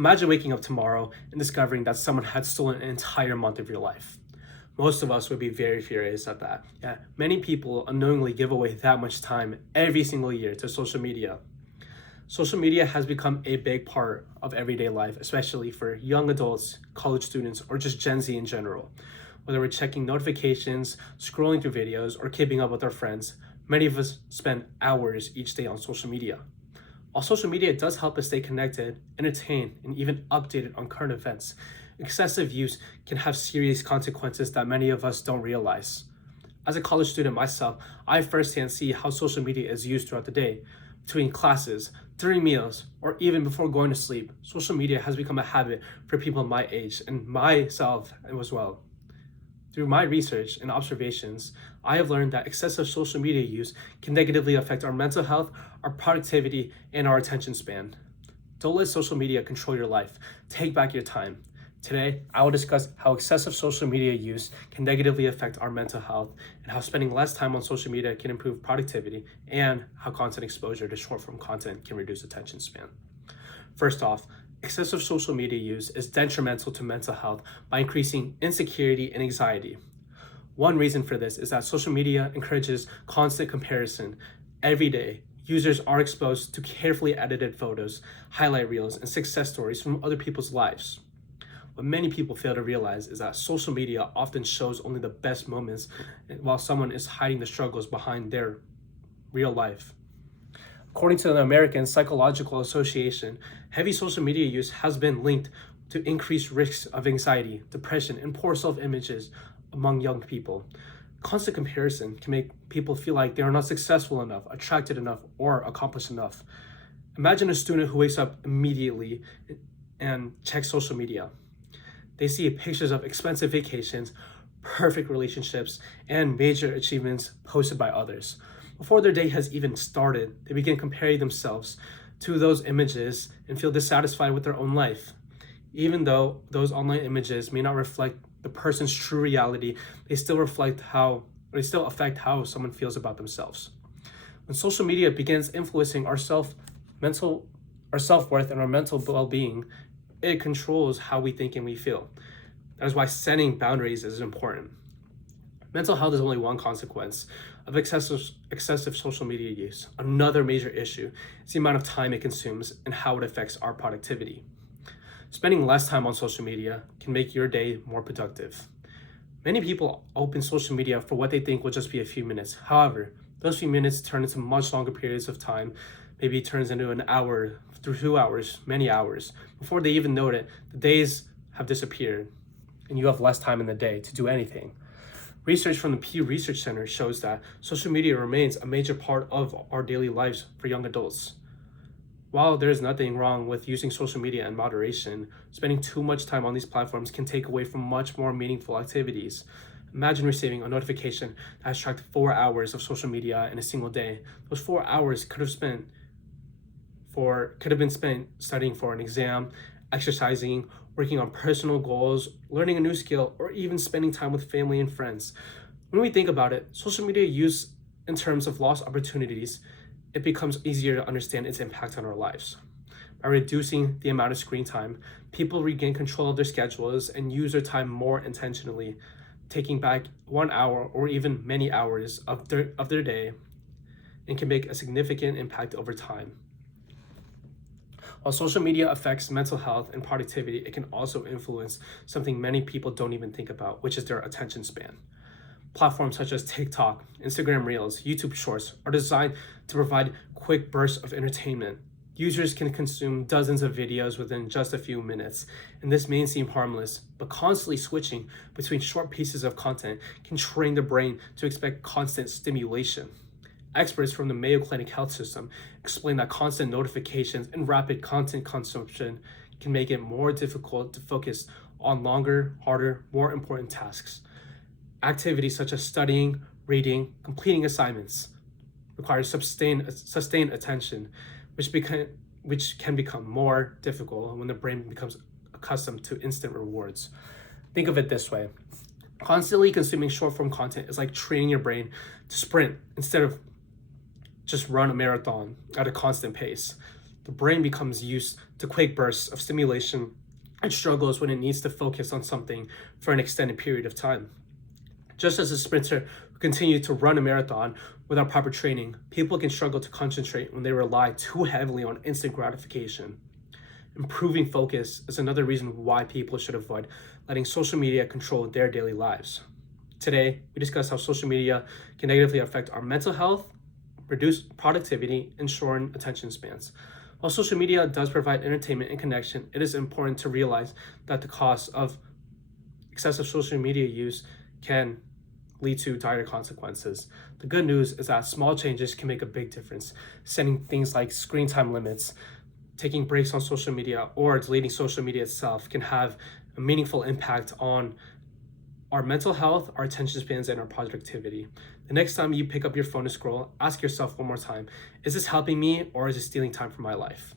Imagine waking up tomorrow and discovering that someone had stolen an entire month of your life. Most of us would be very furious at that. Yeah, many people unknowingly give away that much time every single year to social media. Social media has become a big part of everyday life, especially for young adults, college students, or just Gen Z in general. Whether we're checking notifications, scrolling through videos, or keeping up with our friends, many of us spend hours each day on social media. While social media does help us stay connected, entertained, and even updated on current events, excessive use can have serious consequences that many of us don't realize. As a college student myself, I firsthand see how social media is used throughout the day. Between classes, during meals, or even before going to sleep, social media has become a habit for people my age and myself as well. Through my research and observations, I have learned that excessive social media use can negatively affect our mental health, our productivity, and our attention span. Don't let social media control your life. Take back your time. Today, I will discuss how excessive social media use can negatively affect our mental health and how spending less time on social media can improve productivity and how content exposure to short form content can reduce attention span. First off, excessive social media use is detrimental to mental health by increasing insecurity and anxiety. One reason for this is that social media encourages constant comparison. Every day, users are exposed to carefully edited photos, highlight reels, and success stories from other people's lives. What many people fail to realize is that social media often shows only the best moments while someone is hiding the struggles behind their real life. According to the American Psychological Association, heavy social media use has been linked to increased risks of anxiety, depression, and poor self-images among young people. Constant comparison can make people feel like they are not successful enough, attracted enough, or accomplished enough. Imagine a student who wakes up immediately and checks social media. They see pictures of expensive vacations, perfect relationships, and major achievements posted by others. Before their day has even started, they begin comparing themselves to those images and feel dissatisfied with their own life. Even though those online images may not reflect the person's true reality, they still affect how someone feels about themselves. When social media begins influencing our self-worth and our mental well-being, it controls how we think and we feel. That is why setting boundaries is important. Mental health is only one consequence of excessive social media use. Another major issue is the amount of time it consumes and how it affects our productivity. Spending less time on social media can make your day more productive. Many people open social media for what they think will just be a few minutes. However, those few minutes turn into much longer periods of time. Maybe it turns into an hour, through 2 hours, many hours. Before they even know it, the days have disappeared and you have less time in the day to do anything. Research from the Pew Research Center shows that social media remains a major part of our daily lives for young adults. While there is nothing wrong with using social media in moderation, spending too much time on these platforms can take away from much more meaningful activities. Imagine receiving a notification that has tracked 4 hours of social media in a single day. Those 4 hours could have been spent studying for an exam, exercising, working on personal goals, learning a new skill, or even spending time with family and friends. When we think about it, social media use in terms of lost opportunities, it becomes easier to understand its impact on our lives. By reducing the amount of screen time, people regain control of their schedules and use their time more intentionally, taking back 1 hour or even many hours of their day, and can make a significant impact over time. While social media affects mental health and productivity, it can also influence something many people don't even think about, which is their attention span. Platforms such as TikTok, Instagram Reels, YouTube Shorts are designed to provide quick bursts of entertainment. Users can consume dozens of videos within just a few minutes, and this may seem harmless, but constantly switching between short pieces of content can train the brain to expect constant stimulation. Experts from the Mayo Clinic Health System explain that constant notifications and rapid content consumption can make it more difficult to focus on longer, harder, more important tasks. Activities such as studying, reading, completing assignments require sustained attention, which can become more difficult when the brain becomes accustomed to instant rewards. Think of it this way. Constantly consuming short-form content is like training your brain to sprint instead of just run a marathon at a constant pace. The brain becomes used to quick bursts of stimulation and struggles when it needs to focus on something for an extended period of time. Just as a sprinter who continues to run a marathon without proper training, people can struggle to concentrate when they rely too heavily on instant gratification. Improving focus is another reason why people should avoid letting social media control their daily lives. Today, we discuss how social media can negatively affect our mental health, reduce productivity, and shorten attention spans. While social media does provide entertainment and connection, it is important to realize that the cost of excessive social media use can lead to dire consequences. The good news is that small changes can make a big difference. Setting things like screen time limits, taking breaks on social media, or deleting social media itself can have a meaningful impact on our mental health, our attention spans, and our productivity. The next time you pick up your phone to scroll, ask yourself one more time, is this helping me or is it stealing time from my life?